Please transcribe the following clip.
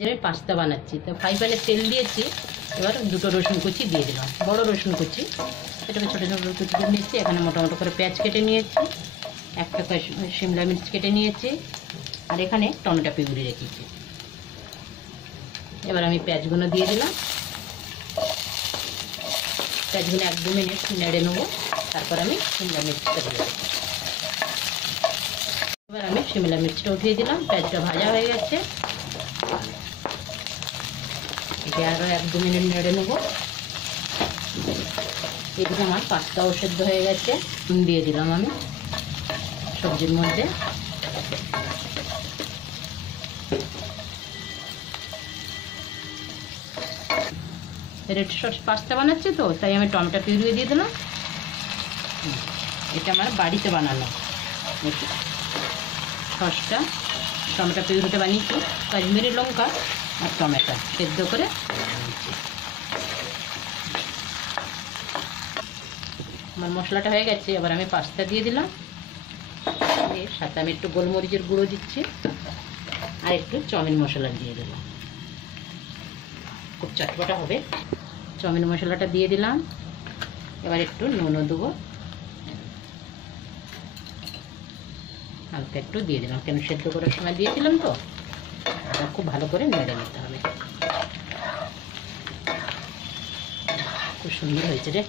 যে পাস্তা বানাচ্ছি, তো ফ্রাই প্যানে তেল দিয়েছি। এবার দুটো রসুন কুচি দিয়ে দিলাম, বড় রসুন কুচি, এটাকে ছোটো ছোটো কুচি করে নিয়েছি। এখানে মোটামুটি করে পেঁয়াজ কেটে নিয়েছি, একটা শিমলা মির্চ কেটে নিয়েছি, আর এখানে টমেটো পিউরি রেখেছি। এবার আমি পেঁয়াজগুলো দিয়ে দিলাম। পেঁয়াজগুলো 1-2 মিনিট নেড়ে নেবো, তারপর আমি শিমলা মির্চটা দিয়ে দেবো। এবার আমি শিমলা মির্চটা উঠিয়ে দিলাম, পেঁয়াজটা ভাজা হয়ে গেছে। এটা আরও 1-2 মিনিট নেড়ে নেবো। এদিকে আমার পাস্তাও সেদ্ধ হয়ে গেছে, দিয়ে দিলাম আমি সবজির মধ্যে। রেড সস পাস্তা বানাচ্ছি, তো তাই আমি টমেটো পিউরি দিয়ে দিলাম। এটা আমার বাড়িতে বানানো সসটা, টমেটো পিউরিটা বানিয়েছি কাশ্মীরি লঙ্কা আর টমেটো সেদ্ধ করে বানিয়েছি। আমার মশলাটা হয়ে গেছে, এবার আমি পাস্তা দিয়ে দিলাম। এর সাথে আমি একটু গোলমরিচের গুঁড়ো দিচ্ছি, আর একটু চাউমিন মশলা দিয়ে দিলাম, খুব চটপটা হবে। চাউমিন মশলাটা দিয়ে দিলাম। এবার একটু নুনও দেবো, হালকা একটু দিয়ে দিলাম, কেন সেদ্ধ করার সময় দিয়েছিলাম তো। এটা খুব ভালো করে নেড়ে নিতে হবে। খুব সুন্দর হয়েছে রে।